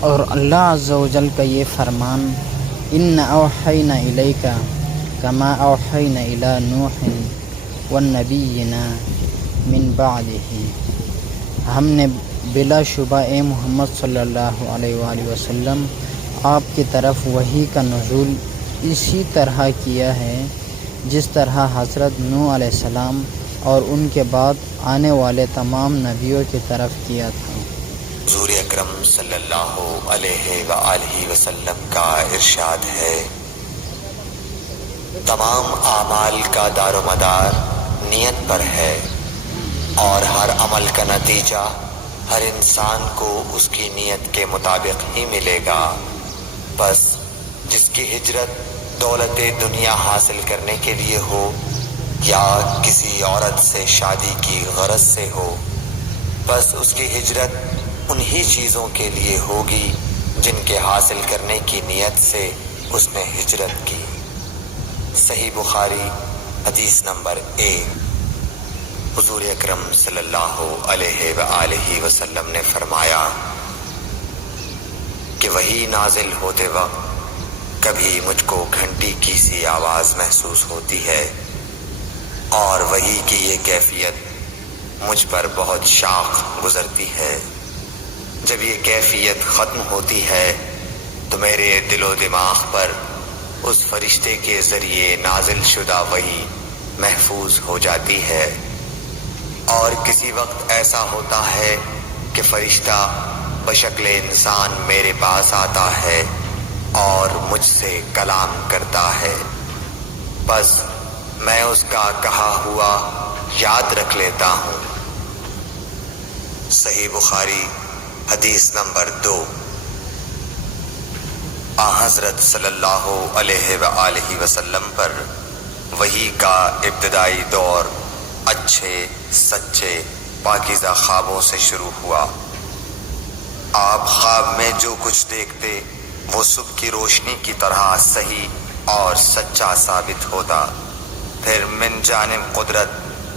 اور اللہ عز و جل کا یہ فرمان ان اوحینا الیک کما اوحینا الی نوح والنبیین من بعدہ، ہم نے بلا شبہ اے محمد صلی اللہ علیہ وآلہ وسلم آپ کی طرف وحی کا نزول اسی طرح کیا ہے جس طرح حضرت نوح علیہ السلام اور ان کے بعد آنے والے تمام نبیوں کی طرف کیا تھا۔ حضور اکرم صلی اللہ علیہ وآلہ وسلم کا ارشاد ہے، تمام اعمال کا دار و مدار نیت پر ہے، اور ہر عمل کا نتیجہ ہر انسان کو اس کی نیت کے مطابق ہی ملے گا۔ بس جس کی ہجرت دولت دنیا حاصل کرنے کے لیے ہو یا کسی عورت سے شادی کی غرض سے ہو، بس اس کی ہجرت انہی چیزوں کے لیے ہوگی جن کے حاصل کرنے کی نیت سے اس نے ہجرت کی۔ صحیح بخاری حدیث نمبر 1۔ حضور اکرم صلی اللہ علیہ وآلہ وسلم نے فرمایا کہ وحی نازل ہوتے وقت کبھی مجھ کو گھنٹی کی سی آواز محسوس ہوتی ہے، اور وحی کی یہ کیفیت مجھ پر بہت شاق گزرتی ہے۔ جب یہ کیفیت ختم ہوتی ہے تو میرے دل و دماغ پر اس فرشتے کے ذریعے نازل شدہ وحی محفوظ ہو جاتی ہے، اور کسی وقت ایسا ہوتا ہے کہ فرشتہ بشکل انسان میرے پاس آتا ہے اور مجھ سے کلام کرتا ہے، بس میں اس کا کہا ہوا یاد رکھ لیتا ہوں۔ صحیح بخاری حدیث نمبر 2۔ حضرت صلی اللہ علیہ وآلہ وسلم پر وحی کا ابتدائی دور اچھے سچے پاکیزہ خوابوں سے شروع ہوا۔ آپ خواب میں جو کچھ دیکھتے وہ صبح کی روشنی کی طرح صحیح اور سچا ثابت ہوتا۔ پھر من جانب قدرت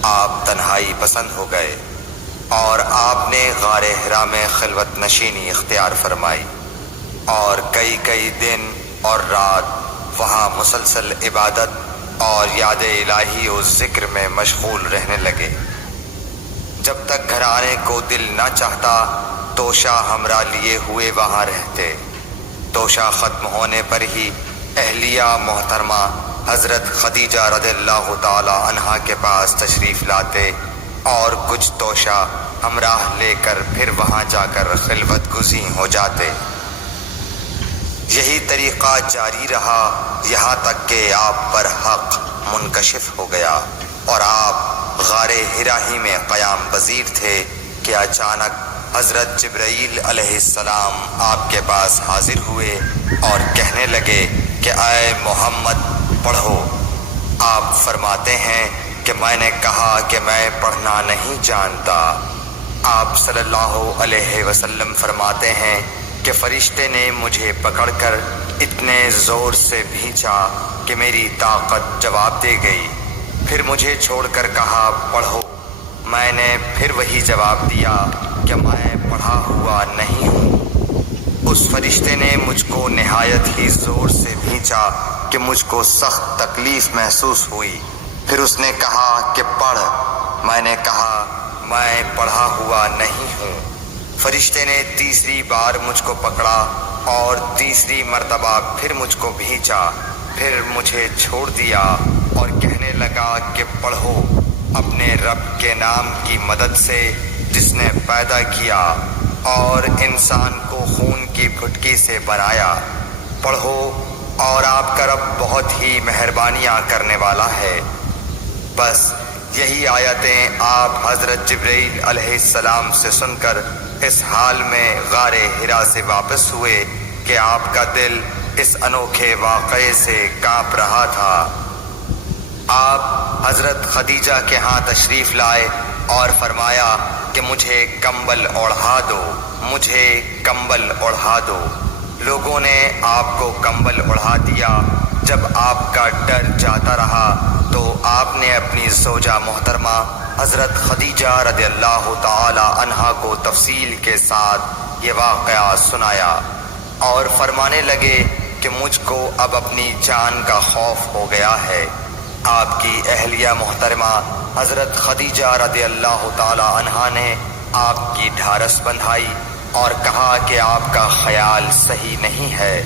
آپ تنہائی پسند ہو گئے، اور آپ نے غار حرا میں خلوت نشینی اختیار فرمائی، اور کئی دن اور رات وہاں مسلسل عبادت اور یاد الہی و ذکر میں مشغول رہنے لگے۔ جب تک گھر آنے کو دل نہ چاہتا توشہ ہمراہ لیے ہوئے وہاں رہتے۔ توشہ ختم ہونے پر ہی اہلیہ محترمہ حضرت خدیجہ رضی اللہ تعالی عنہا کے پاس تشریف لاتے، اور کچھ توشہ ہمراہ لے کر پھر وہاں جا کر خلوت گزین ہو جاتے۔ یہی طریقہ جاری رہا یہاں تک کہ آپ پر حق منکشف ہو گیا، اور آپ غار حرا ہی میں قیام پذیر تھے کہ اچانک حضرت جبرائیل علیہ السلام آپ کے پاس حاضر ہوئے اور کہنے لگے کہ اے محمد پڑھو۔ آپ فرماتے ہیں کہ میں نے کہا کہ میں پڑھنا نہیں جانتا۔ آپ صلی اللہ علیہ وسلم فرماتے ہیں کہ فرشتے نے مجھے پکڑ کر اتنے زور سے بھینچا کہ میری طاقت جواب دے گئی، پھر مجھے چھوڑ کر کہا پڑھو۔ میں نے پھر وہی جواب دیا کہ میں پڑھا ہوا نہیں ہوں۔ اس فرشتے نے مجھ کو نہایت ہی زور سے بھینچا کہ مجھ کو سخت تکلیف محسوس ہوئی، پھر اس نے کہا کہ پڑھ۔ میں نے کہا میں پڑھا ہوا نہیں ہوں۔ فرشتے نے تیسری بار مجھ کو پکڑا اور تیسری مرتبہ پھر مجھ کو بھینچا، پھر مجھے چھوڑ دیا اور کہنے لگا کہ پڑھو اپنے رب کے نام کی مدد سے جس نے پیدا کیا اور انسان کو خون کی پھٹکی سے بنایا۔ پڑھو اور آپ کا رب بہت ہی مہربانیاں کرنے والا ہے۔ بس یہی آیتیں آپ حضرت جبرائیل علیہ السلام سے سن کر اس حال میں غار حرا سے واپس ہوئے کہ آپ کا دل اس انوکھے واقعے سے کانپ رہا تھا۔ آپ حضرت خدیجہ کے ہاں تشریف لائے اور فرمایا کہ مجھے کمبل اوڑھا دو، مجھے کمبل اوڑھا دو۔ لوگوں نے آپ کو کمبل اوڑھا دیا۔ جب آپ کا ڈر جاتا رہا تو آپ نے اپنی زوجہ محترمہ حضرت خدیجہ رضی اللہ تعالی عنہا کو تفصیل کے ساتھ یہ واقعہ سنایا اور فرمانے لگے کہ مجھ کو اب اپنی جان کا خوف ہو گیا ہے۔ آپ کی اہلیہ محترمہ حضرت خدیجہ رضی اللہ تعالی عنہا نے آپ کی ڈھارس بندھائی اور کہا کہ آپ کا خیال صحیح نہیں ہے،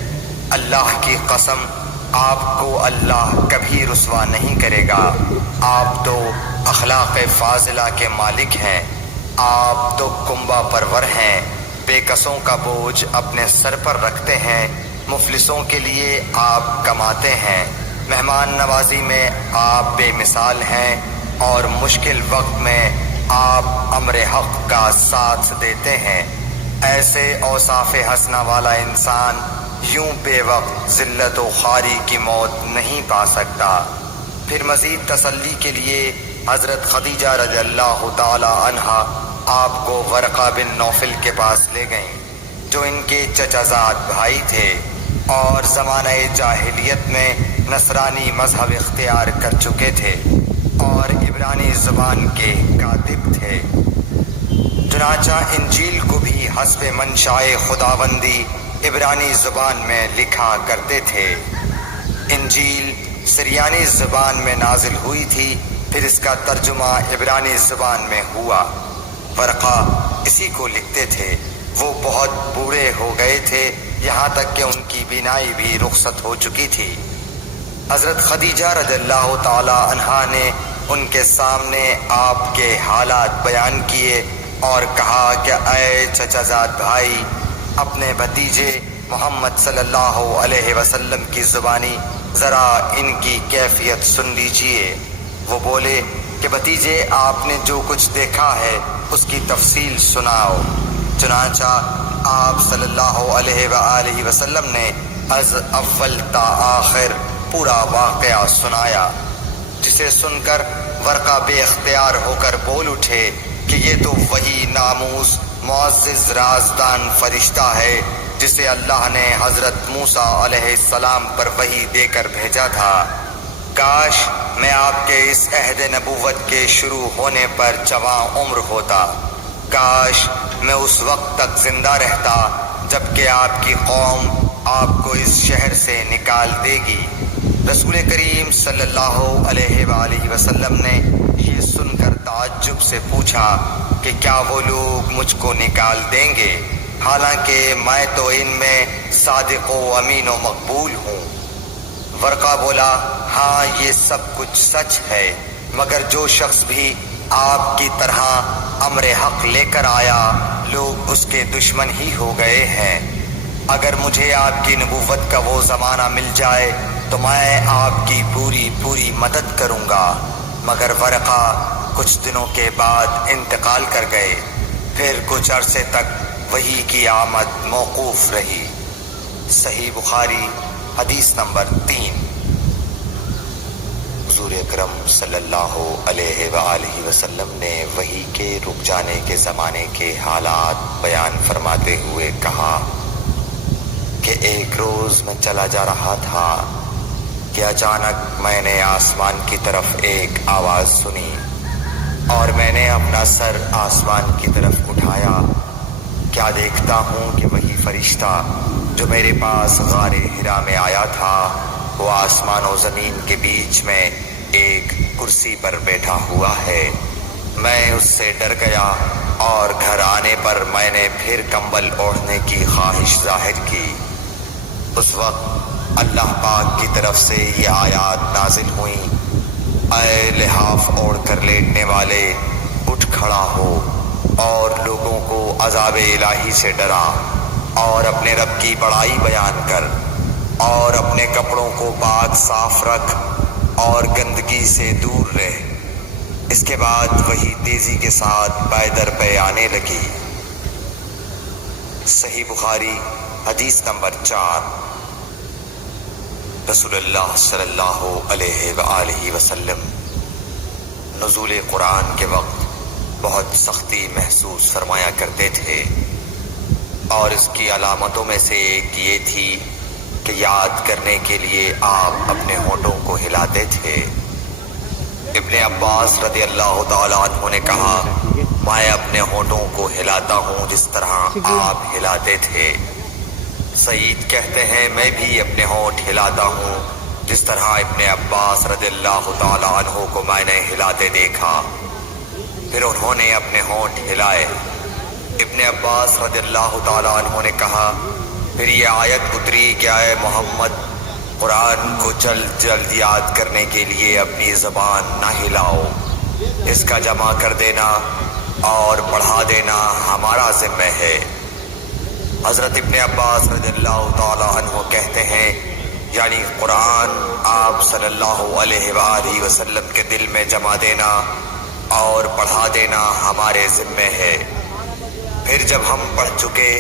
اللہ کی قسم آپ کو اللہ کبھی رسوا نہیں کرے گا، آپ تو اخلاق فاضلہ کے مالک ہیں، آپ تو کنبہ پرور ہیں، بے کسوں کا بوجھ اپنے سر پر رکھتے ہیں، مفلسوں کے لیے آپ کماتے ہیں، مہمان نوازی میں آپ بے مثال ہیں اور مشکل وقت میں آپ امر حق کا ساتھ دیتے ہیں۔ ایسے اوصاف حسنہ والا انسان یوں بے وقت ذلت و خواری کی موت نہیں پا سکتا۔ پھر مزید تسلی کے لیے حضرت خدیجہ رضی اللہ تعالی عنہا آپ کو ورقہ بن نوفل کے پاس لے گئیں، جو ان کے چچا زاد بھائی تھے اور زمانہ جاہلیت میں نصرانی مذہب اختیار کر چکے تھے اور عبرانی زبان کے کاتب تھے۔ چنانچہ انجیل کو بھی حسب منشائے خداوندی عبرانی زبان میں لکھا کرتے تھے۔ انجیل سریانی زبان میں نازل ہوئی تھی، پھر اس کا ترجمہ عبرانی زبان میں ہوا۔ ورقہ اسی کو لکھتے تھے۔ وہ بہت بوڑھے ہو گئے تھے، یہاں تک کہ ان کی بینائی بھی رخصت ہو چکی تھی۔ حضرت خدیجہ رضی اللہ تعالی عنہا نے ان کے سامنے آپ کے حالات بیان کیے اور کہا کہ اے چچا زاد بھائی، اپنے بھتیجے محمد صلی اللہ علیہ وسلم کی زبانی ذرا ان کی کیفیت سن لیجئے۔ وہ بولے کہ بھتیجے، آپ نے جو کچھ دیکھا ہے اس کی تفصیل سناؤ۔ چنانچہ آپ صلی اللہ علیہ وآلہ وسلم نے از اول تا آخر پورا واقعہ سنایا، جسے سن کر ورقہ بے اختیار ہو کر بول اٹھے کہ یہ تو وہی ناموس معزز رازدان فرشتہ ہے جسے اللہ نے حضرت موسیٰ علیہ السلام پر وحی دے کر بھیجا تھا۔ کاش میں آپ کے اس عہد نبوت کے شروع ہونے پر جواں عمر ہوتا، کاش میں اس وقت تک زندہ رہتا جب کہ آپ کی قوم آپ کو اس شہر سے نکال دے گی۔ رسول کریم صلی اللہ علیہ وآلہ وسلم نے یہ سن کر تعجب سے پوچھا کہ کیا وہ لوگ مجھ کو نکال دیں گے، حالانکہ میں تو ان میں صادق و امین و مقبول ہوں۔ ورقہ بولا، ہاں یہ سب کچھ سچ ہے، مگر جو شخص بھی آپ کی طرح امر حق لے کر آیا لوگ اس کے دشمن ہی ہو گئے ہیں۔ اگر مجھے آپ کی نبوت کا وہ زمانہ مل جائے تو میں آپ کی پوری مدد کروں گا، مگر ورقہ کچھ دنوں کے بعد انتقال کر گئے۔ پھر کچھ عرصے تک وحی کی آمد موقوف رہی۔ صحیح بخاری حدیث نمبر 3۔ حضور اکرم صلی اللہ علیہ وآلہ وسلم نے وحی کے رک جانے کے زمانے کے حالات بیان فرماتے ہوئے کہا کہ ایک روز میں چلا جا رہا تھا کہ اچانک میں نے آسمان کی طرف ایک آواز سنی اور میں نے اپنا سر آسمان کی طرف اٹھایا۔ کیا دیکھتا ہوں کہ وہی فرشتہ جو میرے پاس غار حرا میں آیا تھا وہ آسمان و زمین کے بیچ میں ایک کرسی پر بیٹھا ہوا ہے۔ میں اس سے ڈر گیا اور گھر آنے پر میں نے پھر کمبل اوڑھنے کی خواہش ظاہر کی۔ اس وقت اللہ پاک کی طرف سے یہ آیات نازل ہوئیں، اے لحاف اوڑھ کر لیٹنے والے، اٹھ کھڑا ہو اور لوگوں کو عذاب الہی سے ڈرا اور اپنے رب کی بڑائی بیان کر اور اپنے کپڑوں کو پاک صاف رکھ اور گندگی سے دور رہ۔ اس کے بعد وہی تیزی کے ساتھ پے در پے آنے لگی۔ صحیح بخاری حدیث نمبر 4۔ رسول اللہ صلی اللہ علیہ وآلہ وسلم نزول قرآن کے وقت بہت سختی محسوس فرمایا کرتے تھے، اور اس کی علامتوں میں سے ایک یہ تھی کہ یاد کرنے کے لیے آپ اپنے ہونٹوں کو ہلاتے تھے۔ ابن عباس رضی اللہ تعالیٰ عنہ نے کہا، میں اپنے ہونٹوں کو ہلاتا ہوں جس طرح آپ ہلاتے تھے۔ سعید کہتے ہیں میں بھی اپنے ہونٹ ہلاتا ہوں جس طرح ابن عباس رضی اللہ تعالی عنہ کو میں نے ہلاتے دیکھا۔ پھر انہوں نے اپنے ہونٹ ہلائے۔ ابن عباس رضی اللہ تعالی عنہ نے کہا پھر یہ آیت اتری کہ اے محمد قرآن کو جلد جلد یاد کرنے کے لیے اپنی زبان نہ ہلاؤ، اس کا جمع کر دینا اور پڑھا دینا ہمارا ذمہ ہے۔ حضرت ابن عباس رضی اللہ تعالی عنہ کہتے ہیں یعنی قرآن آپ صلی اللہ علیہ وآلہ وسلم کے دل میں جمع دینا اور پڑھا دینا ہمارے ذمہ ہے۔ پھر جب ہم پڑھ چکے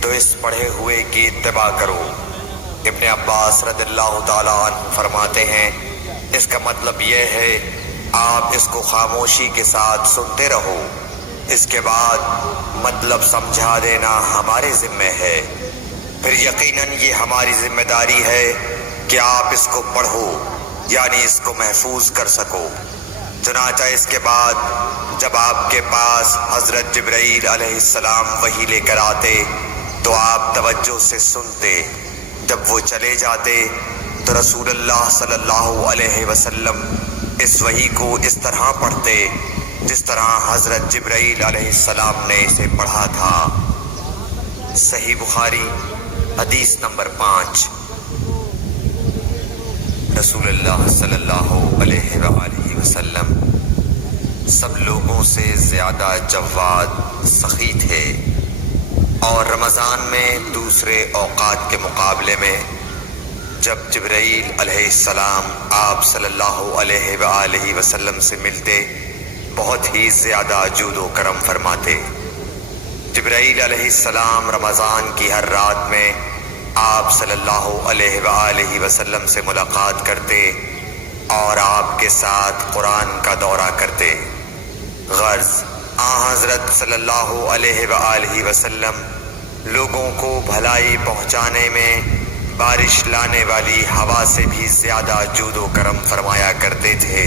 تو اس پڑھے ہوئے کی اتباع کرو۔ ابن عباس رضی اللہ تعالی عنہ فرماتے ہیں اس کا مطلب یہ ہے آپ اس کو خاموشی کے ساتھ سنتے رہو، اس کے بعد مطلب سمجھا دینا ہمارے ذمہ ہے۔ پھر یقیناً یہ ہماری ذمہ داری ہے کہ آپ اس کو پڑھو یعنی اس کو محفوظ کر سکو۔ چنانچہ اس کے بعد جب آپ کے پاس حضرت جبرائیل علیہ السلام وحی لے کر آتے تو آپ توجہ سے سنتے، جب وہ چلے جاتے تو رسول اللہ صلی اللہ علیہ وسلم اس وحی کو اس طرح پڑھتے جس طرح حضرت جبرائیل علیہ السلام نے اسے پڑھا تھا۔ صحیح بخاری حدیث نمبر 5۔ رسول اللہ صلی اللہ علیہ وآلہ وسلم سب لوگوں سے زیادہ جواد سخی تھے، اور رمضان میں دوسرے اوقات کے مقابلے میں جب جبرائیل علیہ السلام آپ صلی اللہ علیہ وآلہ وسلم سے ملتے بہت ہی زیادہ جود و کرم فرماتے۔ جبرائیل علیہ السلام رمضان کی ہر رات میں آپ صلی اللہ علیہ وآلہ وسلم سے ملاقات کرتے اور آپ کے ساتھ قرآن کا دورہ کرتے۔ غرض حضرت صلی اللہ علیہ وآلہ وسلم لوگوں کو بھلائی پہنچانے میں بارش لانے والی ہوا سے بھی زیادہ جود و کرم فرمایا کرتے تھے۔